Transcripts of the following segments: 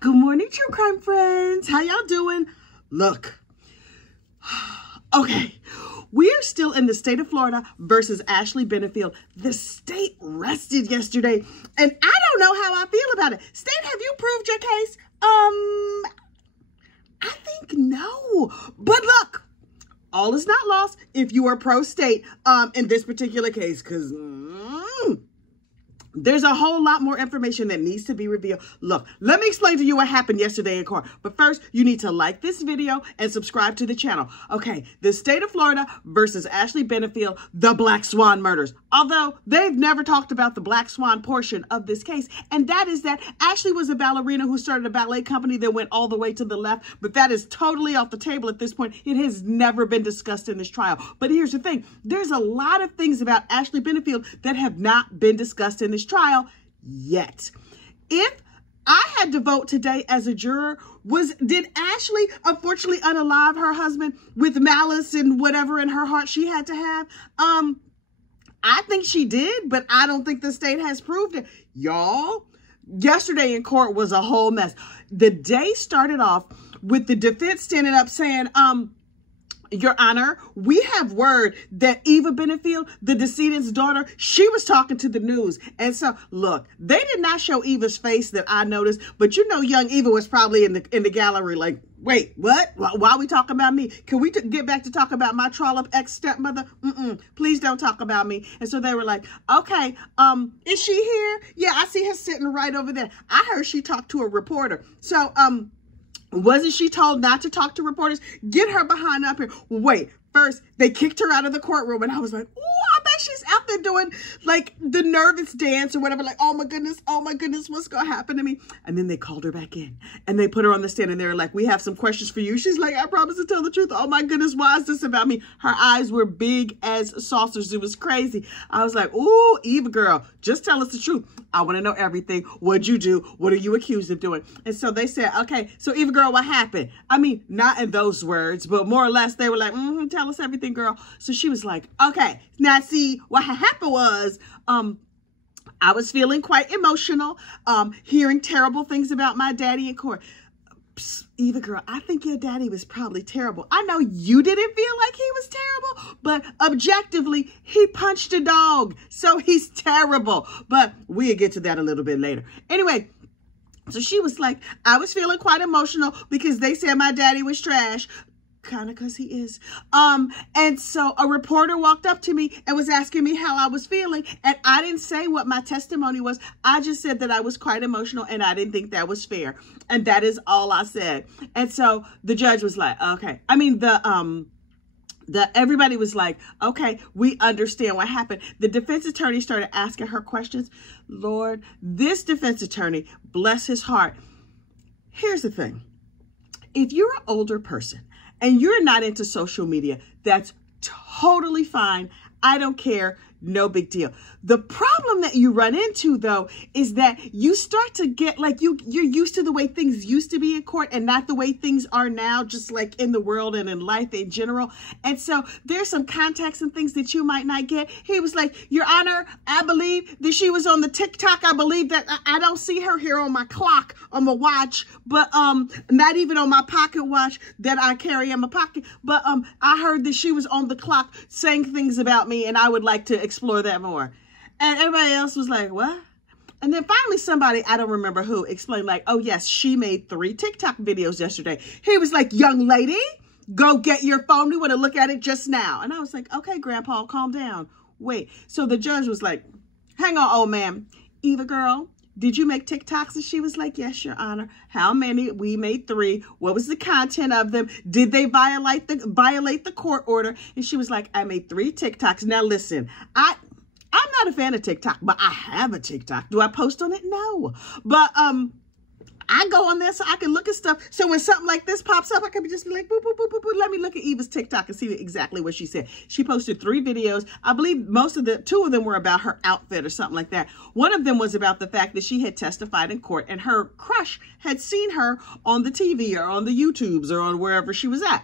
Good morning, true crime friends. How y'all doing? Look, okay, we are still in the state of Florida versus Ashley Benefield. The state rested yesterday, and I don't know how I feel about it. State, have you proved your case? I think no. But look, all is not lost if you are pro-state in this particular case, because there's a whole lot more information that needs to be revealed. Look, let me explain to you what happened yesterday in court. But first, you need to like this video and subscribe to the channel. Okay, the state of Florida versus Ashley Benefield, the Black Swan murders. Although they've never talked about the Black Swan portion of this case. And that is that Ashley was a ballerina who started a ballet company that went all the way to the left. But that is totally off the table at this point. It has never been discussed in this trial. But here's the thing. There's a lot of things about Ashley Benefield that have not been discussed in this trial yet. If I had to vote today as a juror, did Ashley unfortunately unalive her husband with malice and whatever in her heart she had to have? I think she did, but I don't think the state has proved it. Y'all, yesterday in court was a whole mess. The day started off with the defense standing up saying, Your Honor, we have word that Eva Benefield, the decedent's daughter, she was talking to the news. And so, look, they did not show Eva's face that I noticed, but you know young Eva was probably in the gallery like, wait, what? Why are we talking about me? Can we get back to talk about my trollop ex-stepmother? Please don't talk about me. And so they were like, okay, is she here? Yeah, I see her sitting right over there. I heard she talked to a reporter. So, wasn't she told not to talk to reporters? Get her behind up here. Wait, first, they kicked her out of the courtroom, and I was like, ooh, I bet she's out there doing, like, the nervous dance or whatever, like, oh, my goodness, what's going to happen to me? And then they called her back in, and they put her on the stand, and they were like, we have some questions for you. She's like, I promise to tell the truth. Oh, my goodness, why is this about me? Her eyes were big as saucers. It was crazy. I was like, ooh, Eva girl, just tell us the truth. I want to know everything. What'd you do? What are you accused of doing? And so they said, okay, so Eva girl, what happened? I mean, not in those words, but more or less, they were like, tell us everything, girl. So she was like, okay, now see, what happened was, I was feeling quite emotional, hearing terrible things about my daddy in court. Psst, Eva girl, I think your daddy was probably terrible. I know you didn't feel like he was terrible, but objectively, he punched a dog, so he's terrible. But we'll get to that a little bit later. Anyway, so she was like, I was feeling quite emotional because they said my daddy was trash. Kind of because he is. And so a reporter walked up to me and was asking me how I was feeling. And I didn't say what my testimony was. I just said that I was quite emotional and I didn't think that was fair. And that is all I said. And so the judge was like, okay. I mean, everybody was like, okay, we understand what happened. The defense attorney started asking her questions. Lord, this defense attorney, bless his heart. Here's the thing. If you're an older person, and you're not into social media, that's totally fine. I don't care. No big deal. The problem that you run into, though, is that you start to get like you're used to the way things used to be in court and not the way things are now, just like in the world and in life in general. And so there's some context and things that you might not get. He was like, Your Honor, I believe that she was on the TikTok. I believe that I don't see her here on my clock, on my watch, but not even on my pocket watch that I carry in my pocket. But I heard that she was on the clock saying things about me, and I would like to explore that more. And everybody else was like, what? And then finally somebody, I don't remember who, explained like, oh yes, she made 3 TikTok videos yesterday. He was like, young lady, go get your phone. We want to look at it just now. And I was like, okay, Grandpa, calm down. Wait. So the judge was like, hang on, old man. Eva girl, did you make TikToks? And she was like, yes, Your Honor. How many? We made 3. What was the content of them? Did they violate the court order? And she was like, I made 3 TikToks. Now listen, I'm not a fan of TikTok, but I have a TikTok. Do I post on it? No. But I go on there so I can look at stuff. So when something like this pops up, I can be just like, boop, boop, boop, boop, boop. Let me look at Eva's TikTok and see exactly what she said. She posted 3 videos. I believe 2 of them were about her outfit or something like that. One of them was about the fact that she had testified in court and her crush had seen her on the TV or on the YouTubes or on wherever she was at.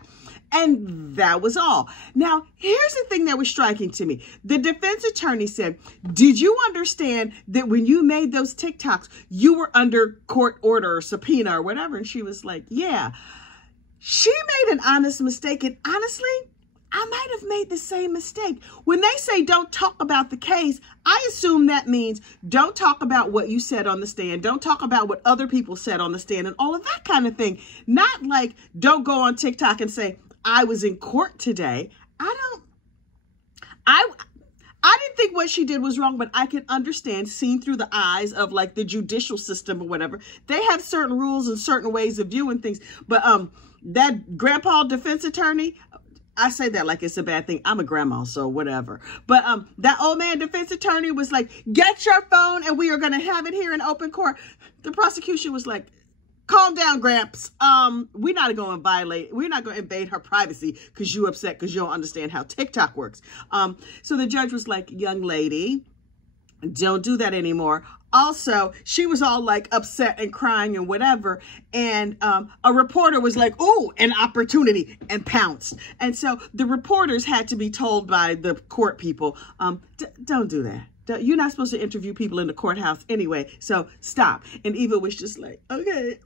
And that was all. Now, here's the thing that was striking to me. The defense attorney said, did you understand that when you made those TikToks, you were under court order or subpoena or whatever? And she was like, yeah. She made an honest mistake. And honestly, I might have made the same mistake. When they say don't talk about the case, I assume that means don't talk about what you said on the stand. Don't talk about what other people said on the stand and all of that kind of thing. Not like don't go on TikTok and say, I was in court today. I didn't think what she did was wrong, but I can understand, seen through the eyes of like the judicial system or whatever. They have certain rules and certain ways of viewing things. But that grandpa defense attorney, I say that like it's a bad thing. I'm a grandma, so whatever. But that old man defense attorney was like, get your phone and we are going to have it here in open court. The prosecution was like, calm down, Gramps. We're not going to invade her privacy because you upset because you don't understand how TikTok works. So the judge was like, young lady, don't do that anymore. Also, she was all like upset and crying and whatever. And a reporter was like, oh, an opportunity, and pounced. And so the reporters had to be told by the court people, don't do that. You're not supposed to interview people in the courthouse anyway. So stop. And Eva was just like, okay,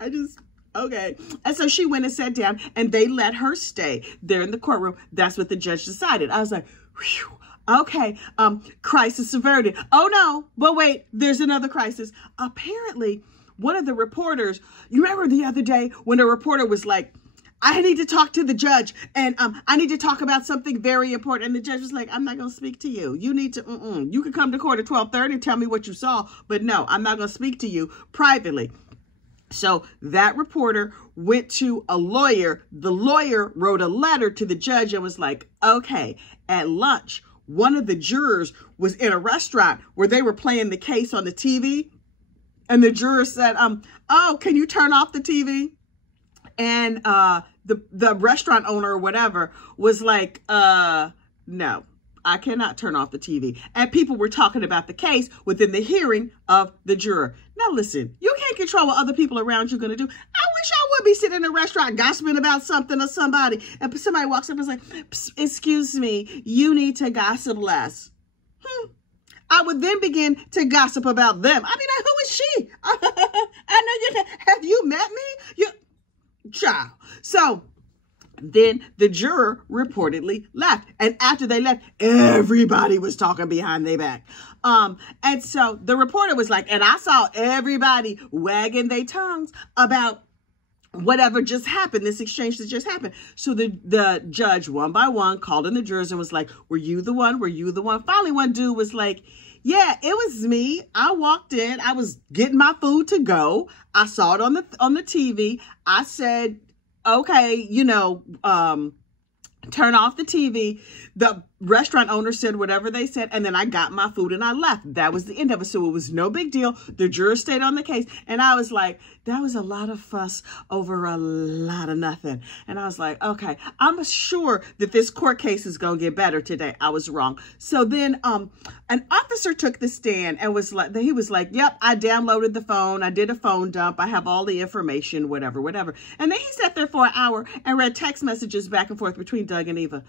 okay. And so she went and sat down and they let her stay there in the courtroom. That's what the judge decided. I was like, whew. Okay, crisis averted. Oh no, but wait, there's another crisis. Apparently, one of the reporters, you remember the other day when a reporter was like, I need to talk to the judge and I need to talk about something very important. And the judge was like, I'm not going to speak to you. You need to, you can come to court at 12:30 and tell me what you saw, but no, I'm not going to speak to you privately. So that reporter went to a lawyer. The lawyer wrote a letter to the judge and was like, okay, at lunch, one of the jurors was in a restaurant where they were playing the case on the TV. And the juror said, oh, can you turn off the TV? And the restaurant owner or whatever was like, no, I cannot turn off the TV. And people were talking about the case within the hearing of the juror. Now, listen, you can't control what other people around you are going to do. I wish I would be sitting in a restaurant gossiping about something or somebody. And somebody walks up and is like, excuse me, you need to gossip less. I would then begin to gossip about them. I mean, who is she? I know have you met me? Child. So then the juror reportedly left. And after they left, everybody was talking behind their back. And so the reporter was like, and I saw everybody wagging their tongues about whatever just happened, this exchange that just happened. So the judge, one by one, called in the jurors and was like, were you the one? Were you the one? Finally, one dude was like, yeah, it was me. I walked in. I was getting my food to go. I saw it on the TV. I said, okay, turn off the TV. The restaurant owner said whatever they said, and then I got my food and I left. That was the end of it. So it was no big deal. The jurors stayed on the case. And I was like, that was a lot of fuss over a lot of nothing. And I was like, okay, I'm sure that this court case is going to get better today. I was wrong. So then an officer took the stand and he was like, yep, I downloaded the phone. I did a phone dump. I have all the information, whatever. And then he sat there for an hour and read text messages back and forth between Doug and Eva.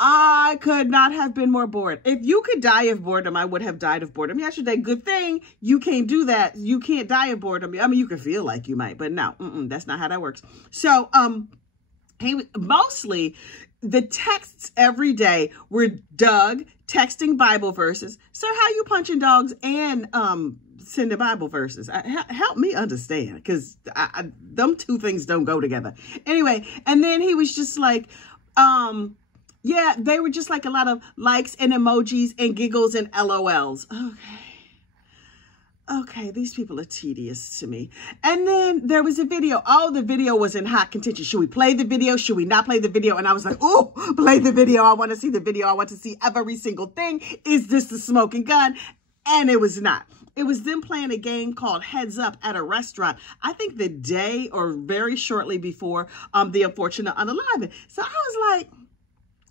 I could not have been more bored. If you could die of boredom, I would have died of boredom yesterday. Good thing you can't do that. You can't die of boredom. I mean, you can feel like you might, but no, that's not how that works. So, mostly the texts every day were Doug texting Bible verses. Sir, how you punching dogs and sending Bible verses? Help me understand, because them two things don't go together. Anyway, and then he was just like, yeah, they were just like a lot of likes and emojis and giggles and LOLs. Okay, these people are tedious to me. And then there was a video. Oh, the video was in hot contention. Should we play the video? Should we not play the video? And I was like, oh, play the video. I want to see the video. I want to see every single thing. Is this the smoking gun? And it was not. It was them playing a game called Heads Up at a restaurant. I think the day or very shortly before the unfortunate unaliving. So I was like,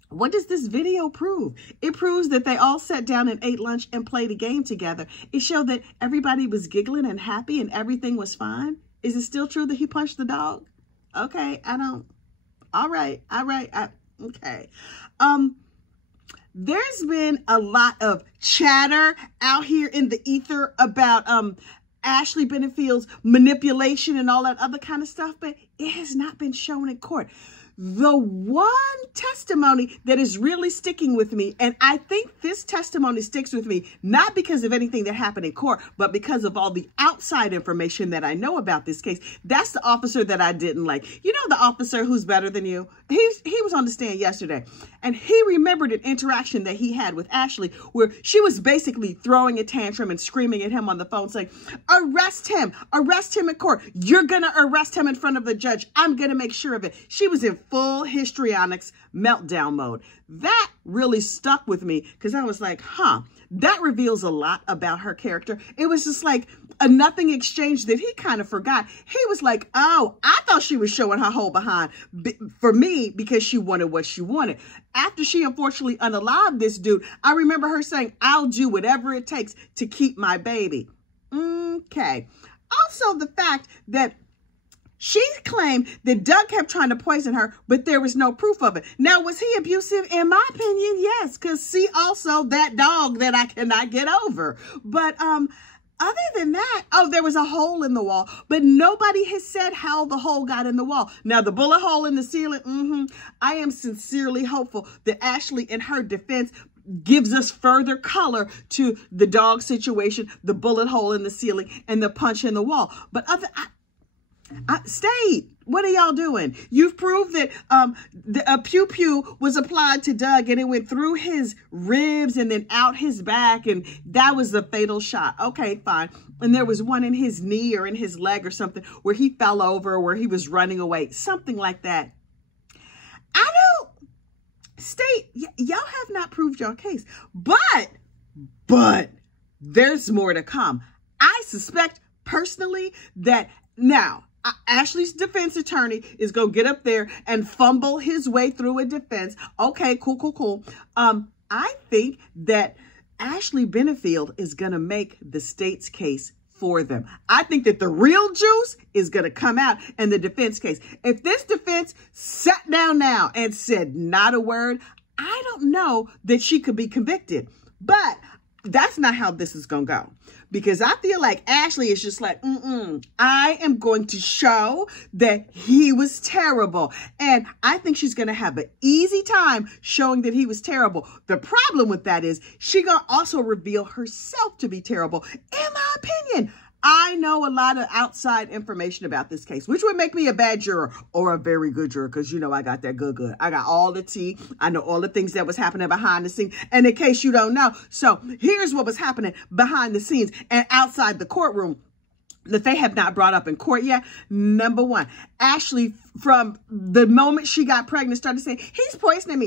what does this video prove? It proves that they all sat down and ate lunch and played a game together. It showed that everybody was giggling and happy and everything was fine. Is it still true that he punched the dog? Okay, All right. Okay. There's been a lot of chatter out here in the ether about Ashley Benefield's manipulation and all that other kind of stuff, but it has not been shown in court. The one testimony that is really sticking with me, and I think this testimony sticks with me, not because of anything that happened in court, but because of all the outside information that I know about this case. That's the officer that I didn't like. You know, the officer who's better than you? He was on the stand yesterday, and he remembered an interaction that he had with Ashley where she was basically throwing a tantrum and screaming at him on the phone saying, arrest him in court. You're going to arrest him in front of the judge. I'm going to make sure of it. She was in full histrionics meltdown mode. That really stuck with me because I was like, that reveals a lot about her character. It was just like a nothing exchange that he kind of forgot. He was like, oh, I thought she was showing her whole behind for me because she wanted what she wanted. After she unfortunately unalived this dude, I remember her saying, I'll do whatever it takes to keep my baby. Okay. Also, the fact that she claimed that Doug kept trying to poison her, but there was no proof of it. Now, was he abusive? In my opinion, yes, because see also that dog that I cannot get over. But other than that, there was a hole in the wall, but nobody has said how the hole got in the wall. Now, the bullet hole in the ceiling, I am sincerely hopeful that Ashley, in her defense, gives us further color to the dog situation, the bullet hole in the ceiling, and the punch in the wall. But State, what are y'all doing? You've proved that a pew-pew was applied to Doug and it went through his ribs and then out his back, and that was the fatal shot. Okay, fine. And there was one in his knee or in his leg or something where he fell over, where he was running away, something like that. State, y'all have not proved your case, but there's more to come. I suspect personally that now Ashley's defense attorney is going to get up there and fumble his way through a defense. Okay, cool. I think that Ashley Benefield is going to make the state's case for them. I think that the real juice is going to come out in the defense case. If this defense sat down now and said not a word, I don't know that she could be convicted. But that's not how this is going to go. Because I feel like Ashley is just like, I am going to show that he was terrible. And I think she's going to have an easy time showing that he was terrible. The problem with that is she going to also reveal herself to be terrible. In my opinion, I know a lot of outside information about this case, which would make me a bad juror or a very good juror because, you know, I got that good. I got all the tea. I know all the things that was happening behind the scenes. And in case you don't know, so here's what was happening behind the scenes and outside the courtroom that they have not brought up in court yet. Number one, Ashley, from the moment she got pregnant, started saying, he's poisoning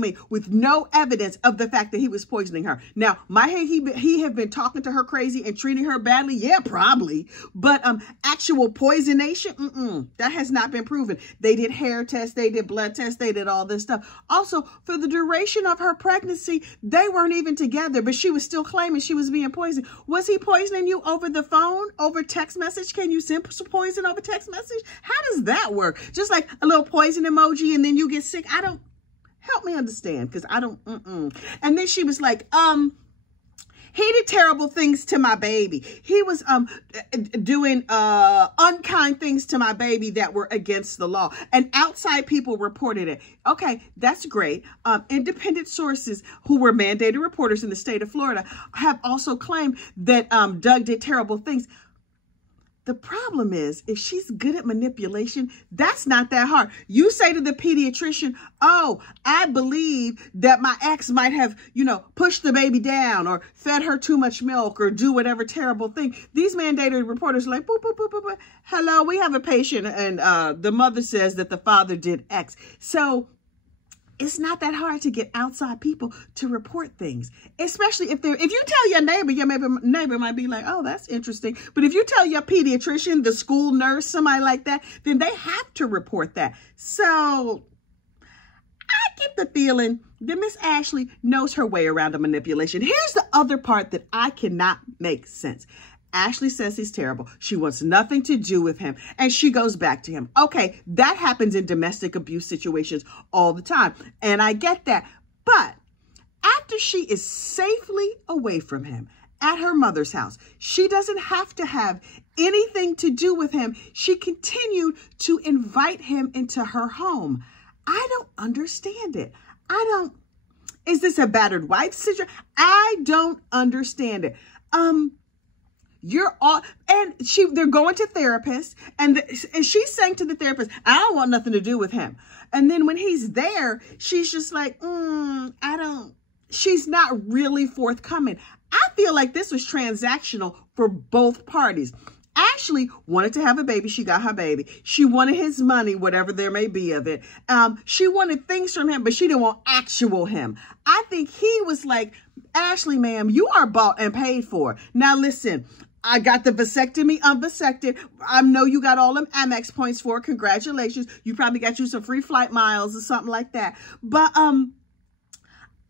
me, with no evidence of the fact that he was poisoning her. Now, he have been talking to her crazy and treating her badly? Yeah, probably. But actual poisonation, that has not been proven. They did hair tests, they did blood tests, they did all this stuff. Also, for the duration of her pregnancy, they weren't even together, but she was still claiming she was being poisoned. Was he poisoning you over the phone, over text message? Can you send some poison over text message? How does that work? Just like a little poison emoji and then you get sick. Help me understand, because I don't, And then she was like, he did terrible things to my baby. He was doing unkind things to my baby that were against the law. And outside people reported it. Okay, that's great. Independent sources who were mandated reporters in the state of Florida have also claimed that Doug did terrible things. The problem is, if she's good at manipulation, that's not that hard. You say to the pediatrician, oh, I believe that my ex might have, pushed the baby down or fed her too much milk or do whatever terrible thing. These mandated reporters are like, boop, boop, boop, boop, boop. Hello, we have a patient and the mother says that the father did X. So it's not that hard to get outside people to report things, especially if you tell your neighbor might be like, oh, that's interesting. But if you tell your pediatrician, the school nurse, somebody like that, then they have to report that. So I get the feeling that Miss Ashley knows her way around a manipulation. Here's the other part that I cannot make sense. Ashley says he's terrible. She wants nothing to do with him. And she goes back to him. Okay, that happens in domestic abuse situations all the time. And I get that. But after she is safely away from him at her mother's house, she doesn't have to have anything to do with him. She continued to invite him into her home. I don't understand it. Is this a battered wife situation? I don't understand it. They're going to therapists, and she's saying to the therapist, I don't want nothing to do with him. And then when he's there, she's just like, she's not really forthcoming. I feel like this was transactional for both parties. Ashley wanted to have a baby. She got her baby. She wanted his money, whatever there may be of it. She wanted things from him, but she didn't want actual him. I think he was like, Ashley, ma'am, you are bought and paid for. Now, listen, I got the vasectomy unvasected. I know you got all them Amex points for it. Congratulations. You probably got you some free flight miles or something like that. But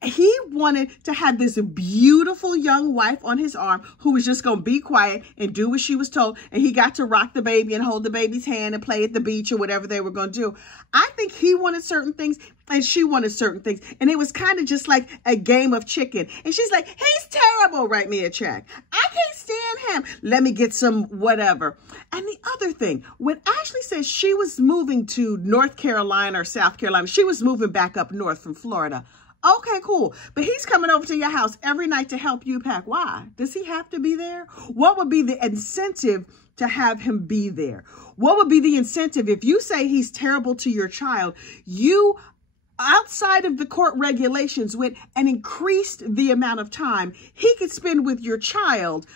he wanted to have this beautiful young wife on his arm who was just going to be quiet and do what she was told. And he got to rock the baby and hold the baby's hand and play at the beach or whatever they were going to do. I think he wanted certain things and she wanted certain things. And it was kind of just like a game of chicken. And she's like, he's terrible. Write me a check. I can't stand him. Let me get some whatever. And the other thing, when Ashley says she was moving to North Carolina or South Carolina, she was moving back up north from Florida. Okay, cool. But he's coming over to your house every night to help you pack. Why? Does he have to be there? What would be the incentive to have him be there? What would be the incentive if you say he's terrible to your child? You, outside of the court regulations, went and increased the amount of time he could spend with your child.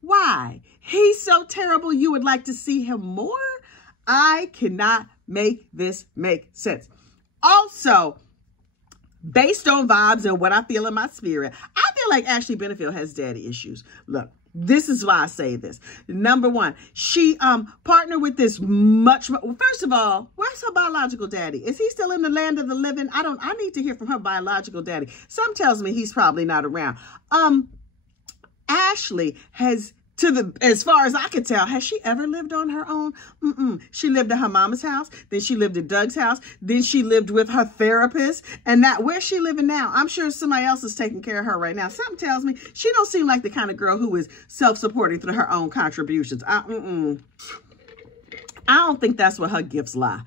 Why? He's so terrible you would like to see him more? I cannot make this make sense. Also, based on vibes and what I feel in my spirit, I feel like Ashley Benefield has daddy issues. Look, this is why I say this. Number one, she partnered with this first of all, where's her biological daddy? Is he still in the land of the living? I need to hear from her biological daddy. Some tells me he's probably not around. Ashley has, as far as I can tell, has she ever lived on her own? She lived at her mama's house. Then she lived at Doug's house. Then she lived with her therapist. And now, where's she living now? I'm sure somebody else is taking care of her right now. Something tells me she don't seem like the kind of girl who is self-supporting through her own contributions. I don't think that's where her gifts lie.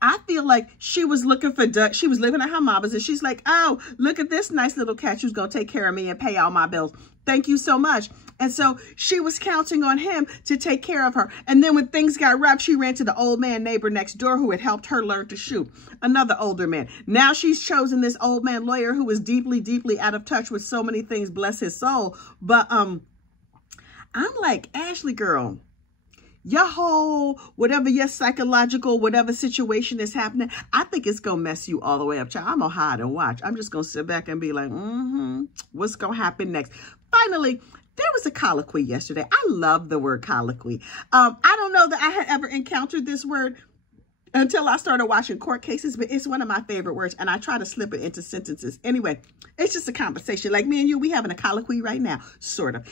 I feel like she was looking for Doug. She was living at her mama's and she's like, oh, look at this nice little cat who's going to take care of me and pay all my bills. Thank you so much. And so she was counting on him to take care of her. And then when things got rough, she ran to the old man neighbor next door who had helped her learn to shoot. Another older man. Now she's chosen this old man lawyer who is deeply, deeply out of touch with so many things, bless his soul. But I'm like, Ashley, girl, your whole, whatever your psychological, whatever situation is happening, I think it's going to mess you all the way up, child. I'm going to hide and watch. I'm just going to sit back and be like, what's going to happen next? Finally, there was a colloquy yesterday. I love the word colloquy. I don't know that I had ever encountered this word until I started watching court cases, but it's one of my favorite words, and I try to slip it into sentences. Anyway, it's just a conversation. Like me and you, we having a colloquy right now, sort of.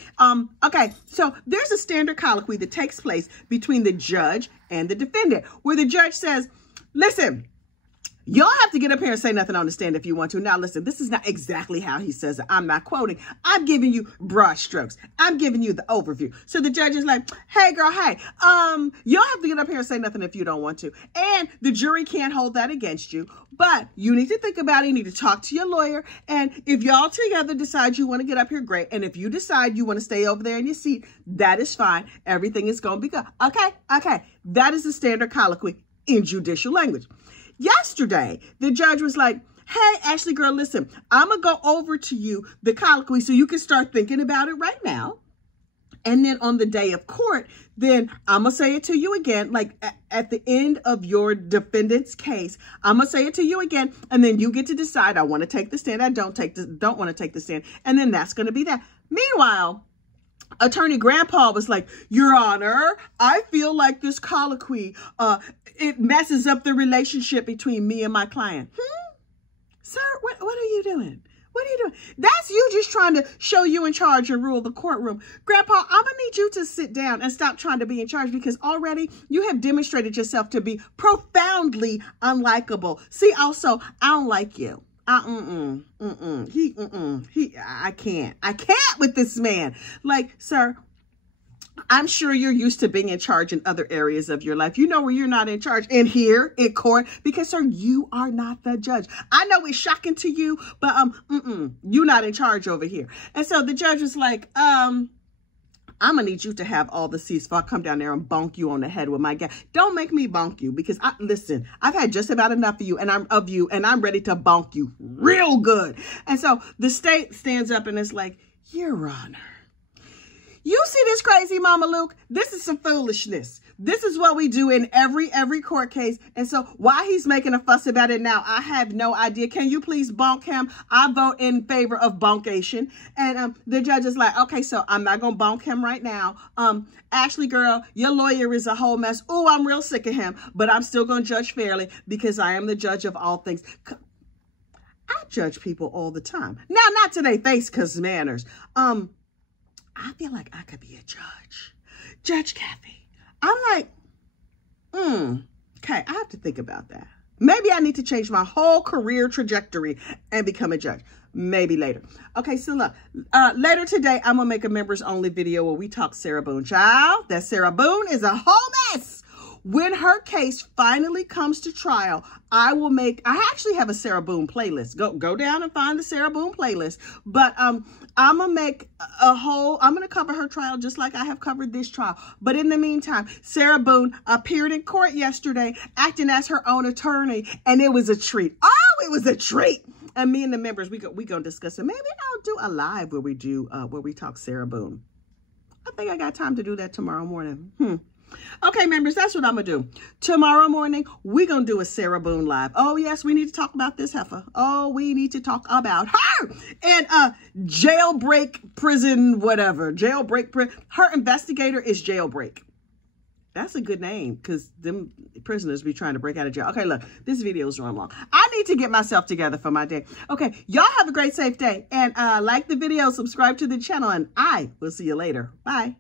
Okay, so there's a standard colloquy that takes place between the judge and the defendant, where the judge says, listen, you don't have to get up here and say nothing on the stand if you want to. Now, listen, this is not exactly how he says it. I'm not quoting. I'm giving you broad strokes. I'm giving you the overview. So the judge is like, hey, girl, hey, you don't have to get up here and say nothing if you don't want to. And the jury can't hold that against you. But you need to think about it. You need to talk to your lawyer. And if y'all together decide you want to get up here, great. And if you decide you want to stay over there in your seat, that is fine. Everything is going to be good. Okay. That is the standard colloquy in judicial language. Yesterday, the judge was like, hey, Ashley, girl, listen, I'm going to go over to you the colloquy so you can start thinking about it right now. And then on the day of court, then I'm going to say it to you again, like at the end of your defendant's case, I'm going to say it to you again. And then you get to decide, I want to take the stand, I don't want to take the stand. And then that's going to be that. Meanwhile, Attorney Grandpa was like, Your Honor, I feel like this colloquy, it messes up the relationship between me and my client. Sir, what are you doing? What are you doing? That's you just trying to show you in charge and rule the courtroom. Grandpa, I'm going to need you to sit down and stop trying to be in charge, because already you have demonstrated yourself to be profoundly unlikable. See, also, I don't like you. I can't with this man. Like, sir, I'm sure you're used to being in charge in other areas of your life. You know where you're not in charge, in here, in court, because, sir, you are not the judge. I know it's shocking to you, but you're not in charge over here. And so the judge was like, I'm going to need you to have all the seats before I come down there and bonk you on the head with my gat. Don't make me bonk you, because, listen, I've had just about enough of you, and I'm ready to bonk you real good. And so the state stands up and it's like, Your Honor, you see this crazy Mama Luke? This is some foolishness. This is what we do in every court case. And so why he's making a fuss about it now, I have no idea. Can you please bonk him? I vote in favor of bonkation. And the judge is like, okay, so I'm not going to bonk him right now. Ashley, girl, your lawyer is a whole mess. Oh, I'm real sick of him, but I'm still going to judge fairly because I am the judge of all things. I judge people all the time. Now, not to their face, because manners. I feel like I could be a judge. Judge Kathy. I'm like, okay, I have to think about that. Maybe I need to change my whole career trajectory and become a judge. Maybe later. Okay, so look, later today, I'm going to make a members only video where we talk Sarah Boone. Child, that Sarah Boone is a whole mess. When her case finally comes to trial, I actually have a Sarah Boone playlist. Go down and find the Sarah Boone playlist. But I'm going to make I'm going to cover her trial just like I have covered this trial. But in the meantime, Sarah Boone appeared in court yesterday acting as her own attorney, and it was a treat. Oh, it was a treat. And me and the members, we going to discuss it. Maybe I'll do a live where we talk Sarah Boone. I think I got time to do that tomorrow morning. Okay, members, that's what I'm going to do. Tomorrow morning, we're going to do a Sarah Boone live. Oh, yes, we need to talk about this heifer. Oh, we need to talk about her and jailbreak prison, whatever. Jailbreak prison. Her investigator is Jailbreak. That's a good name, because them prisoners be trying to break out of jail. Okay, look, this video is running long. I need to get myself together for my day. Okay, y'all have a great, safe day. And like the video, subscribe to the channel, and I will see you later. Bye.